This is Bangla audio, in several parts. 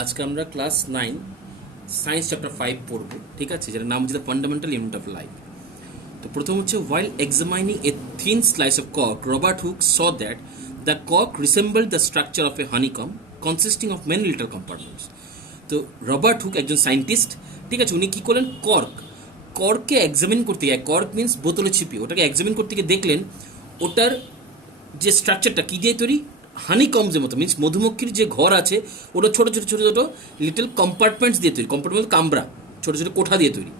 আজকে আমরা ক্লাস 9 সায়েন্স চ্যাপ্টার 5 পড়ব, ঠিক আছে, যেটার নাম হচ্ছে the fundamental unit of life. তো প্রথম হচ্ছে, while examining a thin slice of cork, Robert Hooke saw that the cork resembled the structure of a honeycomb consisting of many little compartments. তো রবার্ট হুক একজন সায়েন্টিস্ট, ঠিক আছে, উনি কী করলেন, কর্ককে এক্সামিন করতে গিয়ে, কর্ক মিন্স বোতলে ছিপি, ওটাকে এক্সামিন করতে গিয়ে দেখলেন ওটার যে স্ট্রাকচারটা কী দিয়ে তৈরি, হানিকমসের মতো, মিন্স মধুমক্ষীর যে ঘর আছে ওটা ছোটো ছোটো ছোটো ছোটো লিটল কম্পার্টমেন্টস দিয়ে তৈরি, কম্পার্টমেন্ট কামরা, ছোটো ছোটো কোঠা দিয়ে তৈরি।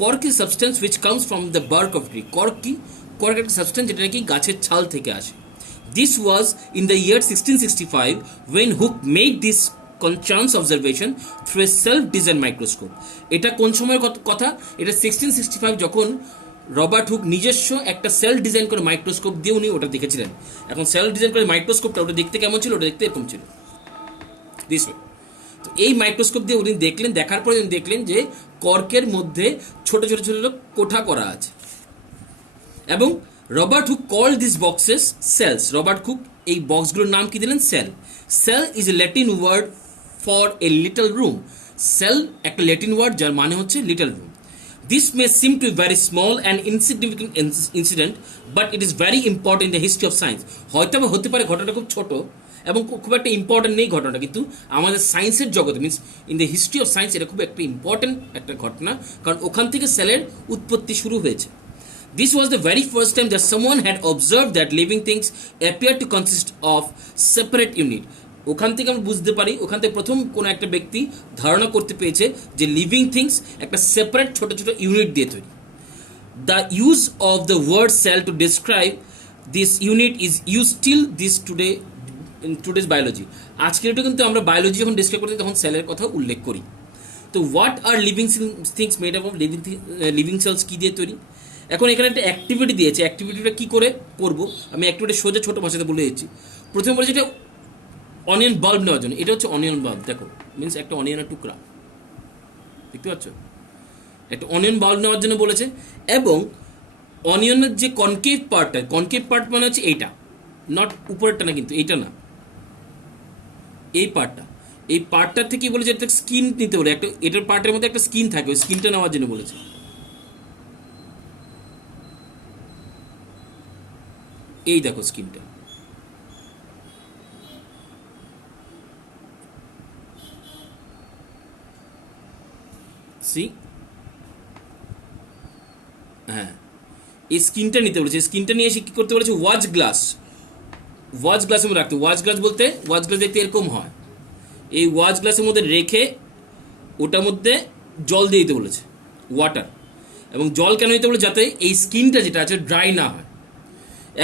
Cork is substance which comes from the bark of tree. Cork কি? কর্ক একটা সাবস্টেন্স যেটা নাকি গাছের ছাল থেকে আসে। This was in the year 1665 when Hooke made this chance observation through a self-designed microscope. এটা কোন সময়ের কথা? এটা 1665 যখন রবার্ট হুক নিজস্ব একটা সেল ডিজাইন করে মাইক্রোস্কোপ দিয়ে উনি ওটা দেখেছিলেন। এখন সেল ডিজাইন করে মাইক্রোস্কোপটা ওটা দেখতে কেমন ছিল? ওটা দেখতে এরকম ছিল, দিস ওয়ে। তো এই মাইক্রোস্কোপ দিয়ে উনি দেখলেন, দেখার পরে উনি দেখলেন যে কর্কের মধ্যে ছোট ছোট ছোট কোঠা করা আছে। এবং Robert Hooke called this boxes cells. Robert Hooke এই বক্সগুলোর নাম কি দিলেন? Cell. Cell is a Latin word for a little room. Cell একটা ল্যাটিন ওয়ার্ড যার মানে হচ্ছে little room. This may seem to be very small and insignificant incident, but it is very important in the history of science. হয়তো বা হতে পারে ঘটনাটা খুব ছোট এবং খুব একটা ইম্পর্টেন্ট নেই ঘটনাটা, কিন্তু আমাদের সায়েন্সের জগতে, means in the history of science, এটা খুব একটা ইম্পর্টেন্ট একটা ঘটনা, কারণ ওখান থেকে সেলের উৎপত্তি শুরু হয়েছে। This was the very first time that someone had observed that living things appear to consist of separate unit. ওখান থেকে আমরা বুঝতে পারি, ওখান থেকে প্রথম কোনো একটা ব্যক্তি ধারণা করতে পেরেছে যে লিভিং থিংস একটা সেপারেট ছোটো ছোটো ইউনিট দিয়ে তৈরি। The use of the word cell to describe this unit is use still this today in today's biology. আজকের এটা কিন্তু আমরা বায়োলজি যখন ডিসক্রাইব করতে তখন সেলের কথা উল্লেখ করি। তো what are living things made up of living cells কী দিয়ে তৈরি? এখন এখানে একটা অ্যাক্টিভিটি দিয়েছে, অ্যাক্টিভিটিটা কী করে করব আমি অ্যাক্টিভিটি সোজা ছোটো ভাষাতে বলে দিচ্ছি। প্রথমে বলেছি এটা অনিয়ন বাল্ব নেওয়ার জন্য, এটা হচ্ছে অনিয়ন বাল্ব, দেখো মিনস একটা অনিয়নের টুকরা, দেখতে পাচ্ছ, একটা অনিয়ন বাল্ব নেওয়ার জন্য বলেছে। এবং অনিয়নের যে কনকেভ পার্টটা, কনকেভ পার্ট মানে হচ্ছে এইটা, নট উপরেরটা না, কিন্তু এইটা না, এই পার্টটা, এই পার্টটার থেকে বলেছে একটা স্কিন নিতে বলে, একটা এটার পার্টের মধ্যে একটা স্কিন থাকে, ওই স্কিনটা নেওয়ার জন্য বলেছে। এই দেখো স্কিনটা, সি, হ্যাঁ, এই স্কিনটা নিতে বলেছে। স্কিনটা নিয়ে এসে কী করতে বলেছে? ওয়াচ গ্লাস, ওয়াচ গ্লাসের মধ্যে রাখতে। ওয়াচ গ্লাস বলতে, ওয়াচ গ্লাস দেখতে এরকম হয়, এই ওয়াচ গ্লাসের মধ্যে রেখে ওটার মধ্যে জল দিয়ে দিতে বলেছে, ওয়াটার। এবং জল কেন দিতে বলে? যাতে এই স্কিনটা যেটা আছে ড্রাই না হয়।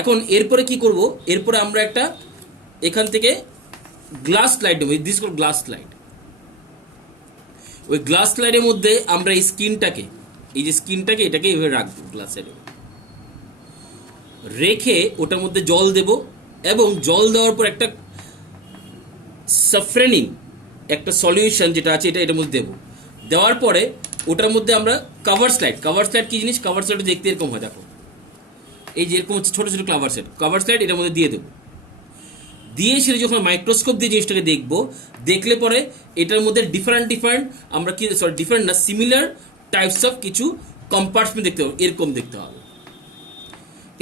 এখন এরপরে কি করব? এরপরে আমরা একটা এখান থেকে গ্লাস স্লাইড নেব, দিস কল গ্লাস স্লাইড। ওই গ্লাস স্লাইডের মধ্যে আমরা এই স্কিনটাকে, এই যে স্কিনটাকে, এটাকে এভাবে রাখবো গ্লাসের, রেখে ওটার মধ্যে জল দেব। এবং জল দেওয়ার পর একটা সাফরেনিন একটা সলিউশন যেটা আছে এটার মধ্যে দেবো। দেওয়ার পরে ওটার মধ্যে আমরা কভার স্লাইড, কভার স্লাইড কী জিনিস? কভার স্লাইড দেখতে এরকম হয়, দেখো এই যে এরকম হচ্ছে ছোটো ছোটো কভার স্লাইড এটার মধ্যে দিয়ে দেবো। দিয়ে সেটা যখন মাইক্রোস্কোপ দিয়ে জিনিসটাকে দেখবো, দেখলে পরে এটার মধ্যে ডিফারেন্ট আমরা কি, সরি ডিফারেন্ট না, সিমিলার টাইপস অফ কিছু কম্পার্টমেন্ট দেখতে হবে, এরকম দেখতে হবে।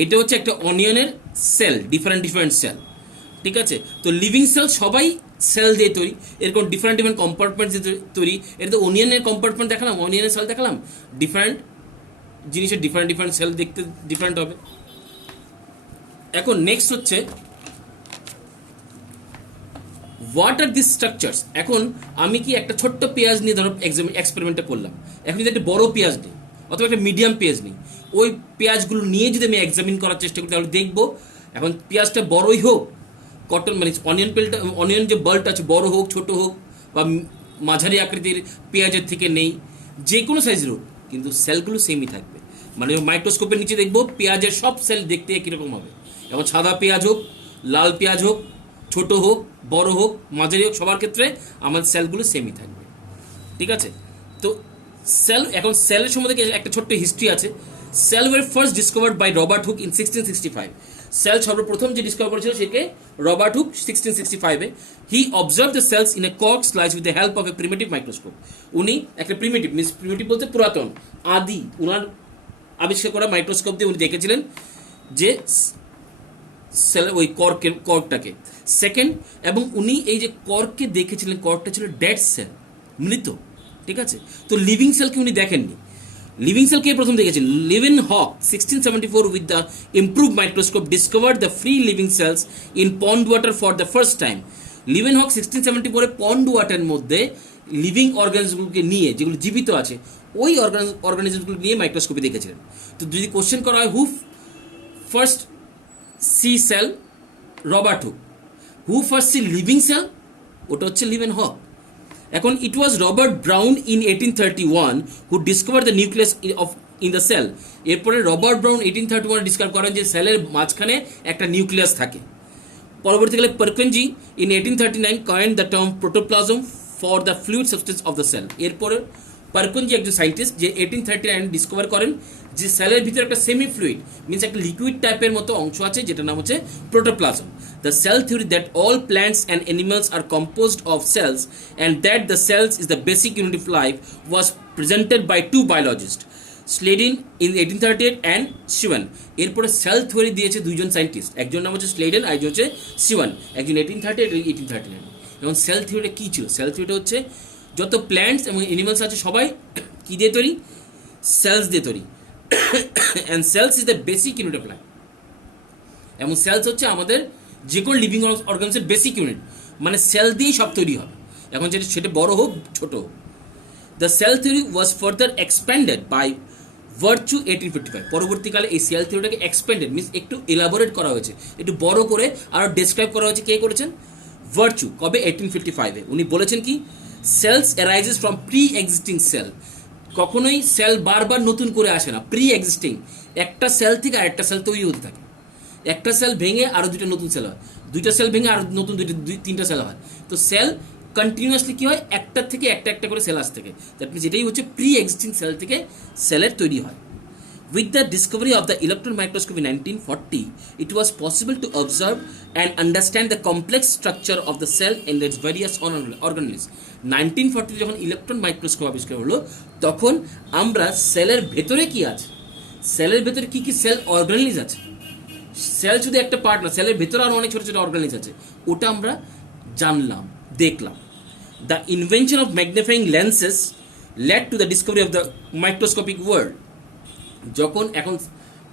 এটা হচ্ছে একটা অনিয়নের সেল, ডিফারেন্ট সেল, ঠিক আছে। তো লিভিং সেল সবাই সেল দিয়ে তৈরি, এরকম ডিফারেন্ট কম্পার্টমেন্ট দিয়ে তৈরি। এটা তো অনিয়নের কম্পার্টমেন্ট দেখালাম, অনিয়নের সেল দেখালাম, ডিফারেন্ট জিনিসের ডিফারেন্ট সেল দেখতে ডিফারেন্ট হবে। এখন নেক্সট হচ্ছে হোয়াট আর দিস স্ট্রাকচার্স। এখন আমি কি একটা ছোট্ট পেঁয়াজ নিয়ে ধরো এক্সপেরিমেন্টটা করলাম, এখন যদি একটা বড় পেঁয়াজ নিই অথবা একটা মিডিয়াম পেঁয়াজ নিই, ওই পেঁয়াজগুলো নিয়ে যদি আমি এক্সামিন করার চেষ্টা করি তাহলে দেখবো এখন পেঁয়াজটা বড়ই হোক, কটন মানে অনিয়ন যে বাল্বটা আছে বড় হোক ছোট হোক বা মাঝারি আকৃতির পেঁয়াজের থেকে নেই, যে কোনো সাইজের হোক, কিন্তু সেলগুলো সেমই থাকবে। মানে মাইক্রোস্কোপের নিচে দেখবো পেঁয়াজের সব সেল দেখতে একই রকম হবে। এখন সাদা পেঁয়াজ হোক, লাল পেঁয়াজ হোক, ছোট হোক, বড় হোক, মাঝারি হোক, সবার ক্ষেত্রে আমার সেলগুলো সেমই থাকবে, ঠিক আছে। তো সেল, এখন সেলের সম্বন্ধে একটা ছোট্ট হিস্ট্রি আছে। Cell were first discovered by Robert Hooke in 1665। Cell সর্বপ্রথম যে ডিসকভার করেছিল সেকে রবার্ট হুক 1665-এ। He observe the cells in a cork slice with the help of a primitive microscope. উনি একটা প্রিমিটিভ বলতে পুরাতন, আদি, উনার আবিষ্কার করা মাইক্রোস্কোপ দিয়ে উনি দেখেছিলেন যে সেল ওই কর্কটাকে। সেকেন্ড, এবং উনি এই যে কর্ককে দেখেছিলেন, কর্কটা ছিল ডেড সেল, মৃত, ঠিক আছে। তো লিভিং সেলকে উনি দেখেননি। লিভিং সেল কে প্রথম দেখেছেন? Leeuwenhoek 1674 with the improve microscope discovered the free living cells in pond water for the first time. Leeuwenhoek 1674-এ পন্ড ওয়াটারের মধ্যে লিভিং অর্গানিজমগুলোকে নিয়ে, যেগুলো জীবিত আছে, ওই অর্গানিজমগুলো নিয়ে মাইক্রোস্কোপে দেখেছিলেন। তো যদি কোশ্চেন করা হয় who first see cell, Robert Hooke. Who first see living cell, ওটা হচ্ছে লিভেনহক। এখন it was Robert Brown in 1831 who discover the nucleus of in the cell. এরপরে রবার্ট ব্রাউন 1831 ডিসকভার করেন যে সেলের মাঝখানে একটা নিউক্লিয়াস থাকে। পরবর্তীকালে Purkinje in 1839 coined the term protoplasm for the fluid substance of the cell. এরপরে পারকিনজি একজন সাইন্টিস্ট যে 1839 ডিসকভার করেন যে সেলের ভিতরে একটা সেমি ফ্লুইড, মিনস একটা লিকুইড টাইপের মতো অংশ আছে, যেটার নাম হচ্ছে protoplasm. The cell theory that all plants and animals are composed of cells and that the cells is the basic unit of life was presented by two biologist, Schleiden in 1838 and Schwann. এরপরে সেল থিওরি দিয়েছে দুইজন সায়েন্টিস্ট, একজন নাম হচ্ছে স্লেডেন আর একজন হচ্ছে শিওয়ান, একজন 1838 এবং 1839। এবং সেল থিওরিটা কী ছিল? সেল থিওরিটা হচ্ছে যত প্ল্যান্টস এবং অ্যানিমালস আছে সবাই কী দিয়ে তৈরি? সেলস দিয়ে তৈরি। And cells is the basic unit of life. এবং সেলস হচ্ছে আমাদের যে কোনো লিভিং অর্গানসের বেসিক ইউনিট, মানে সেল দিয়েই সব তৈরি হবে। এখন সেটা বড় হোক ছোট হোক। The cell theory was further expanded by Virchow 1855। পরবর্তীকালে এই সেল থিওরিটাকে এক্সপ্যান্ডেড মিনস একটু এলাবোরেট করা হয়েছে, একটু বড় করে আরও ডেসক্রাইব করা হয়েছে। কে করেছেন? ভার্চু। কবে? 1855-এ। উনি বলেছেন কি, cells arises from pre existing cell. কখনোই সেল বারবার নতুন করে আসে না, প্রি এক্সিস্টিং। একটা সেল থেকে আরেকটা সেল তৈরি হতে থাকে, একটা সেল ভেঙে আরও দুইটা নতুন সেল হয়, দুইটা সেল ভেঙে আরও নতুন তিনটা সেল হয়। তো সেল কন্টিনিউয়াসলি কী হয়, একটার থেকে একটা করে সেল আসতে থাকে। দ্যাট মিনস এটাই হচ্ছে প্রি এক্সিস্টিং সেল থেকে সেলের তৈরি হয়। With the discovery of the electron microscope in 1940, it was possible to observe and understand the complex structure of the cell and its various organelles. 1940 যখন ইলেকট্রন মাইক্রোস্কোপ আবিষ্কার হলো, তখন আমরা সেলের ভেতরে কি আছে, সেলের ভেতরে কি কি সেল অর্গানেলিজ আছে, সেল শুধু একটা পার্ট না, সেলের ভেতরে আরও অনেক ছোটো ছোটো অর্গানেলিজ আছে, ওটা আমরা জানলাম, দেখলাম। The invention of magnifying lenses led to the discovery of the microscopic world. যখন এখন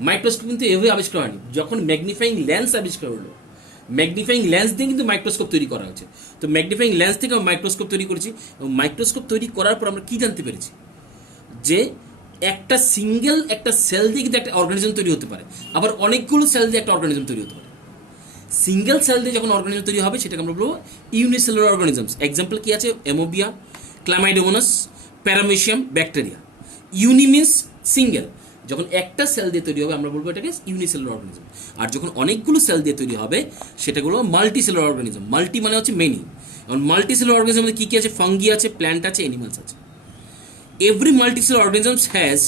মাইক্রোস্কোপ কিন্তু এভাবে আবিষ্কার হয়নি, যখন ম্যাগনিফাইং লেন্স আবিষ্কার হলো, ম্যাগনিফাইং লেন্স দিয়ে কিন্তু মাইক্রোস্কোপ তৈরি করা হয়েছে। তো ম্যাগনিফাইং লেন্স থেকে আমরা মাইক্রোস্কোপ তৈরি করেছি, এবং মাইক্রোস্কোপ তৈরি করার পর আমরা কী জানতে পেরেছি, যে একটা সিঙ্গেল একটা সেল দিয়ে কিন্তু একটা অর্গানিজম তৈরি হতে পারে, আবার অনেকগুলো সেল দিয়ে একটা অর্গানিজম তৈরি হতে পারে। সিঙ্গেল সেল দিয়ে যখন অর্গানিজম তৈরি হবে সেটাকে আমরা বলবো ইউনিসেলুলার অর্গানিজমস। এক্সাম্পল কি আছে? অ্যামোবিয়া, ক্লামাইডোমোনাস, প্যারামেশিয়াম, ব্যাকটেরিয়া। ইউনি মিনস সিঙ্গেল, যখন একটা সেল দিয়ে তৈরি হবে আমরা বলবো এটাকে ইউনিসেলুলার অর্গানিজম। আর যখন অনেকগুলো সেল দিয়ে তৈরি হবে সেটাগুলো মাল্টিসেলুলার অর্গানিজম। মাল্টি মানে হচ্ছে মেনি। এবং মাল্টিসেলুলার অর্গানিজমের কী কী আছে? ফাঙ্গি আছে, প্ল্যান্ট আছে, অ্যানিমালস আছে। Every multicellular organisms has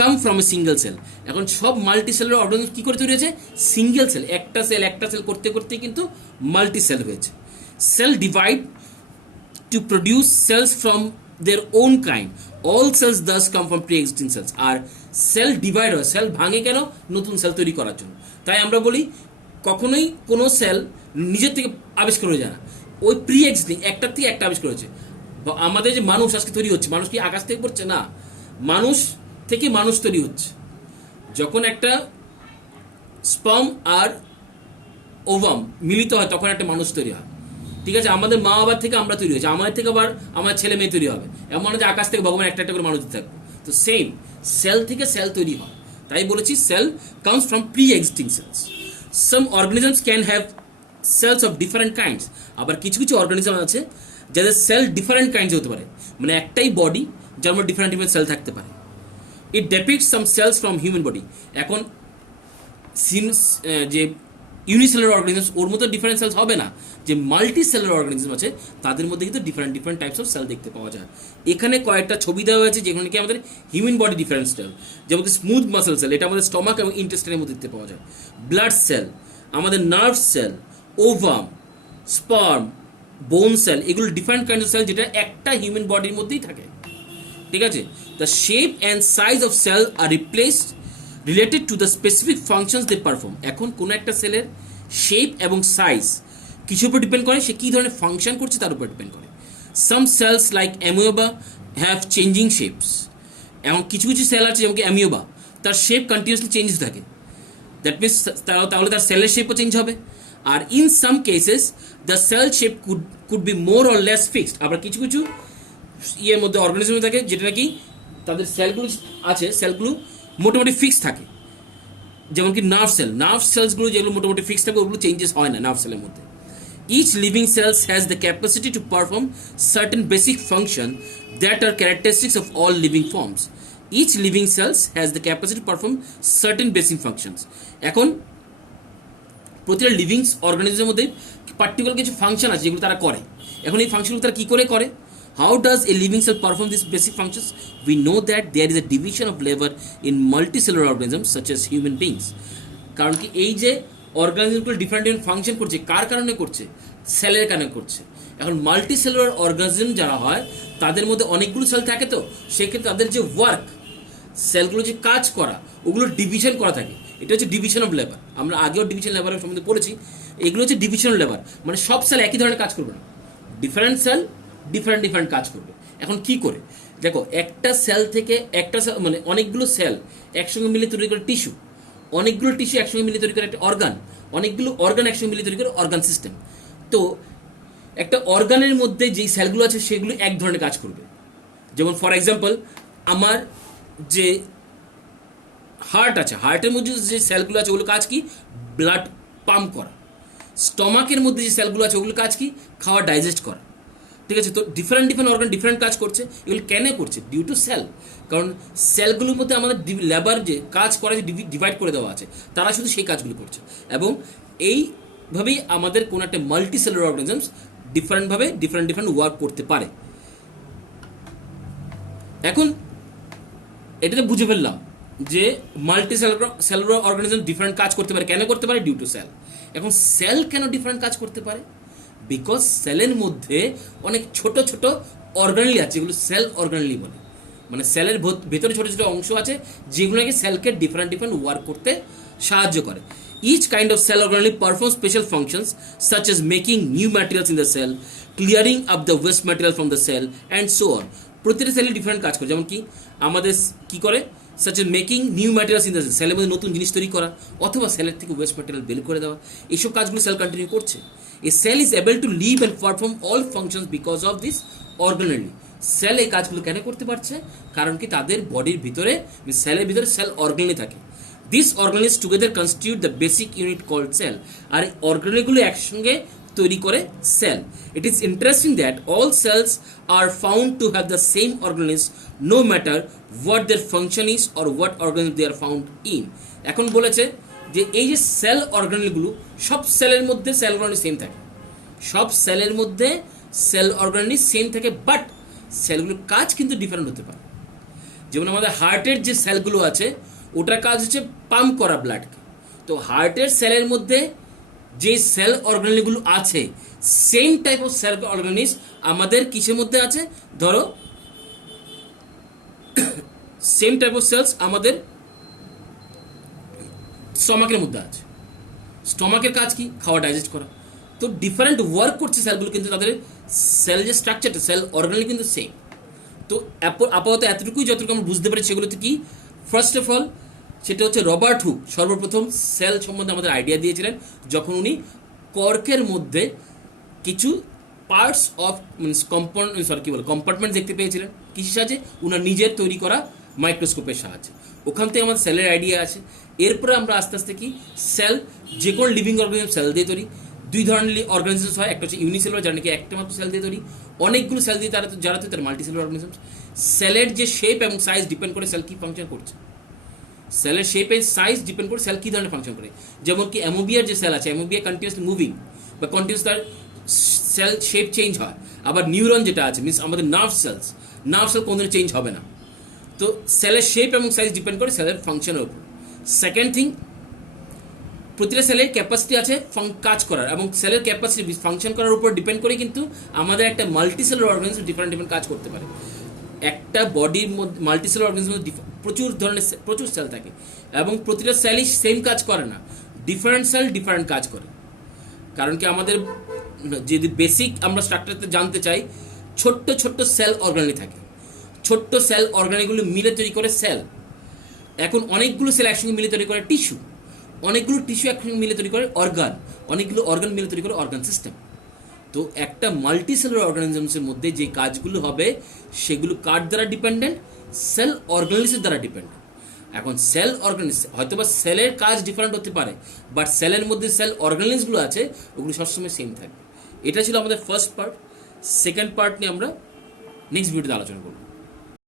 come from a single cell. এখন সব মাল্টিসেলুলার অর্গানিজম কী করে তৈরি হয়েছে? সিঙ্গেল সেল, একটা সেল করতে করতেই কিন্তু মাল্টি সেল হয়েছে। Cell divide to produce cells from their own kind. All cells thus come from pre-existing cells. আর সেল ডিভাইড হয়, সেল ভাঙে কেন? নতুন সেল তৈরি করার জন্য। তাই আমরা বলি কখনোই কোনো সেল নিজের থেকে আবিষ্কার হয়ে যায় না, ওই প্রি এক্সিস্টিং একটার থেকে একটা আবিষ্কার হয়েছে। আমাদের যে মানুষ আজকে তৈরি হচ্ছে, মানুষ কি আকাশ থেকে পড়ছে? না, মানুষ থেকে মানুষ তৈরি হচ্ছে। যখন একটা স্পার্ম আর ওভাম মিলিত হয় তখন একটা মানুষ তৈরি হয়, ঠিক আছে? আমাদের মা বাবার থেকে আমরা তৈরি হয়েছি, আমাদের থেকে আবার আমার ছেলে মেয়ে তৈরি হবে। এমন যে আকাশ থেকে ভগবান একটা একটা করে মানুষ থাকবে। তো সেম, সেল থেকে সেল তৈরি হয়। তাই বলেছি cell comes from pre existing cells. Some organisms can have cells of different kinds. আবার কিছু কিছু অর্গানিজম আছে যাদের সেল ডিফারেন্ট কাইন্ডস হতে পারে, মানে একটাই বডি যার মধ্যে ডিফারেন্ট ডিফারেন্ট সেল থাকতে পারে। It depicts some cells from human body. এখন যে ইউনিসেলুলার অর্গানিজমস ওর মধ্যে ডিফারেন্ট সেলস হবে না, যে মাল্টি সেলুলার অর্গানিজম আছে তাদের মধ্যে কিন্তু different different types of cell দেখতে পাওয়া যায়। এখানে কয়েকটা ছবি দেওয়া হয়েছে যেখানে কি আমাদের হিউম্যান বডি ডিফারেন্ট সেল, যেমন স্মুথ মাসেল সেল, এটা আমাদের স্টমাক এবং ইন্টেস্টাইনের মধ্যে দেখতে পাওয়া যায়। ব্লাড সেল, আমাদের nerve cell, ovum, sperm, bone cell, এগুলো ডিফারেন্ট কাইন্ড অফ সেল যেটা একটা হিউম্যান বডির মধ্যেই থাকে, ঠিক আছে? The shape and size of cell are replaced related to the specific functions they perform. এখন কোনো একটা সেলের শেপ এবং সাইজ কিছুর উপর ডিপেন্ড করে, সে কী ধরনের ফাংশন করছে তার উপর ডিপেন্ড করে। Some cells like amoeba have changing shapes. এমন কিছু কিছু সেল আছে যেমন কি অ্যামিওবা, তার শেপ কন্টিনিউসলি চেঞ্জ থাকে, দ্যাট মিনস তাহলে তার সেলের শেপও চেঞ্জ হবে। আর in some cases the cell shape could be more or less fixed. আবার কিছু কিছু ইয়ের মধ্যে অর্গানিজম থাকে যেটা নাকি তাদের সেলগুলো আছে, সেলগুলো মোটামুটি ফিক্স থাকে, যেমন কি নার্ভ সেলসগুলো যেগুলো মোটামুটি ফিক্স থাকে, ওগুলো চেঞ্জেস হয় না নার্ভ সেলের মধ্যে। Each living cells has the capacity to perform certain basic function that are characteristics of all living forms. Each living cells has the capacity to perform certain basic functions. এখন প্রতিটা লিভিং অর্গানিজমের মধ্যে পার্টিকুলার কিছু ফাংশন আছে যেগুলো তারা করে। এখন এই ফাংশনগুলো তারা কী করে করে? How does a living cell perform these basic functions? We know that there is a division of labor in multicellular organisms such as human beings. কারণ কি এই যে অর্গানিজমগুলো ডিফারেন্ট ডিফারেন্ট ফাংশন করছে, কার কারণে করছে? সেলের কারণে করছে। এখন মাল্টিসেলুলার অর্গানিজম যারা হয় তাদের মধ্যে অনেকগুলো সেল থাকে, তো সেক্ষেত্রে তাদের যে ওয়ার্ক, সেলগুলো যে কাজ করা, ওগুলো ডিভিশন করা থাকে। এটা হচ্ছে ডিভিশন অফ লেবার। আমরা আগেও ডিভিশন লেবারের সম্বন্ধে পড়েছি। এগুলো হচ্ছে ডিভিশন অফ লেবার, মানে সব সেল একই ধরনের কাজ করবে না, ডিফারেন্ট সেল ডিফারেন্ট কাজ করবে। এখন কি করে? দেখো, একটা সেল থেকে একটা সেল মানে অনেকগুলো সেল একসঙ্গে মিলে তৈরি করে টিস্যু, অনেকগুলো টিস্যু একসঙ্গে মিলে তৈরি করে একটা অর্গান, অনেকগুলো অর্গান একসঙ্গে মিলে তৈরি করে অর্গান সিস্টেম। তো একটা অর্গানের মধ্যে যেই সেলগুলো আছে সেগুলো এক ধরনের কাজ করবে। যেমন ফর এক্সাম্পল, আমার যে হার্ট আছে, হার্টের মধ্যে যে সেলগুলো আছে ওগুলো কাজ কি? ব্লাড পাম্প করা। স্টমাকের মধ্যে যে সেলগুলো আছে ওগুলো কাজ কি? খাওয়া ডাইজেস্ট করা, ঠিক আছে? তো ডিফারেন্ট অর্গান ডিফারেন্ট কাজ করছে। এগুলো কেন করছে? Due to cell. কারণ সেলগুলোর মধ্যে আমাদের লেবার যে কাজ করে, যে ডিভাইড করে দেওয়া আছে, তারা শুধু সেই কাজগুলো করছে। এবং এইভাবেই আমাদের কোনো একটা মাল্টি সেলুলার অর্গানিজমস ডিফারেন্টভাবে ডিফারেন্ট ওয়ার্ক করতে পারে। এখন এটাতে বুঝে ফেললাম যে মাল্টি সেলুলার অর্গানিজম ডিফারেন্ট কাজ করতে পারে। কেন করতে পারে? Due to cell. এখন সেল কেন ডিফারেন্ট কাজ করতে পারে? বিকজ সেলের মধ্যে অনেক ছোট ছোট অর্গানেলি আছে, যেগুলো সেল অর্গানেলি বলে। মানে সেলের ভেতরে ছোট ছোট অংশ আছে যেগুলোকে সেলকে ডিফারেন্ট ওয়ার্ক করতে সাহায্য করে। Each kind of cell organelle perform special functions such as making new materials in the cell, clearing up the waste material from the cell and so on. প্রতিটা সেলে ডিফারেন্ট কাজ করে। যেমন কি আমাদের কি করে? Such as making new materials in the cell, সেলের মধ্যে নতুন জিনিস তৈরি করা, অথবা সেলের থেকে ওয়েস্ট ম্যাটেরিয়াল বের করে দেওয়া। এইসব কাজগুলো সেল কন্টিনিউ করছে। A cell is able to live and perform all functions because of this organelle. Cell এই কাজগুলো কেন করতে পারছে? কারণ কি তাদের বডির ভিতরে, সেলের ভিতরে সেল অর্গানেলি থাকে। This organelles together constitute the basic unit called cell. আর অর্গানেলগুলো একসঙ্গে তৈরি করে সেল। It is interesting that all cells are found to have the same organelles no matter what their function is or what organelle they are found in. এখন বলেছে যে এই যে সেল অর্গানেলগুলো, সব সেলের মধ্যে সেল অর্গানেল সেম থাকে, সব সেলের মধ্যে সেল অর্গানেল সেম থাকে, বাট সেলগুলোর কাজ কিন্তু ডিফারেন্ট হতে পারে। যেমন আমাদের হার্টের যে সেলগুলো আছে ওটার কাজ হচ্ছে পাম্প করা ব্লাডকে। তো হার্টের সেলের মধ্যে যে সেল অর্গানেলগুলো আছে same type of cell organelle আমাদের কিসের মধ্যে আছে? ধরো সেম টাইপ অফ সেলস আমাদের স্টমাকের মধ্যে আছে। স্টমাকের কাজ কি? খাওয়া ডাইজেস্ট করা। তো ডিফারেন্ট ওয়ার্ক করছে সেলগুলো, কিন্তু তাদের সেল যে স্ট্রাকচারটা, সেল অর্গানেল কিন্তু সেম। তো আপাতত এতটুকুই যতটুকু আমরা বুঝতে পারি সেগুলোতে কি? ফার্স্ট অফ অল সেটা হচ্ছে রবার্ট হুক সর্বপ্রথম সেল সম্বন্ধে আমাদের আইডিয়া দিয়েছিলেন যখন উনি কর্কের মধ্যে কিছু পার্টস অফ কম্পার্টমেন্ট দেখতে পেয়েছিলেন। কিসের সাহায্যে? উনার নিজের তৈরি করা মাইক্রোস্কোপের সাহায্যে। ওখান থেকে আমাদের সেলের আইডিয়া আছে। এরপরে আমরা আস্তে আস্তে কি সেল, যে কোনো লিভিং অর্গানিজম সেল দিয়ে তৈরি। দুই ধরনের অর্গানিজমস হয়, একটা হচ্ছে ইউনিসেলুলার যারা নাকি একটা মাত্র সেল দিয়ে তৈরি, অনেকগুলো সেল দিয়ে যারা তো তার মাল্টিসেলুলার অর্গানিজমস। সেলের যে শেপ এবং সাইজ ডিপেন্ড করে সেল কী ফাংশন করছে। সেলের শেপ এন্ড সাইজ ডিপেন্ড করে সেল কী ধরনের ফাংশন করে। যেমন কি অ্যামোবিয়ার যে সেল আছে, অ্যামোবিয়া কন্টিনিউসলি মুভিং বা কন্টিনিউস তার সেল শেপ চেঞ্জ হয়। আবার নিউরন যেটা আছে মিনস আমাদের নার্ভ সেল কোনোদিন চেঞ্জ হবে না। তো সেলের শেপ এবং সাইজ ডিপেন্ড করে সেলের ফাংশনের উপর। সেকেন্ড থিং, প্রতিটা সেলের ক্যাপাসিটি আছে কাজ করার, এবং সেলের ক্যাপাসিটি ফাংশন করার উপর ডিপেন্ড করে কিন্তু আমাদের একটা মাল্টিসেলুলার অর্গানিজম ডিফারেন্ট কাজ করতে পারে। একটা বডির মধ্যে মাল্টিসেলুলার অর্গানিজমের মধ্যে প্রচুর ধরনের প্রচুর সেল থাকে, এবং প্রতিটা সেলই সেম কাজ করে না, ডিফারেন্ট সেল ডিফারেন্ট কাজ করে। কারণ কি আমাদের যদি বেসিক আমরা স্ট্রাকচারতে জানতে চাই, ছোট্ট ছোট্ট সেল অর্গানি থাকে, ছোট্ট সেল অর্গানিগুলো মিলে তৈরি করে সেল। এখন অনেকগুলো সেল একসঙ্গে মিলে তৈরি করে টিস্যু, অনেকগুলো টিস্যু একসঙ্গে মিলে তৈরি করে অর্গান, অনেকগুলো অর্গান মিলে তৈরি করে অর্গান সিস্টেম। তো একটা মাল্টিসেলুলার অর্গানিজমসের মধ্যে যে কাজগুলো হবে সেগুলো কার দ্বারা ডিপেন্ডেন্ট? সেল অর্গানিজের দ্বারা ডিপেন্ডেন্ট। এখন সেল অর্গানিজ হয়তো বা সেলের কাজ ডিফারেন্ট হতে পারে, বাট সেলের মধ্যে সেল অর্গানিজগুলো আছে ওগুলো সবসময় সেম থাকবে। এটা ছিল আমাদের ফার্স্ট পার্ট। সেকেন্ড পার্ট নিয়ে আমরা নেক্সট ভিডিওতে আলোচনা করব।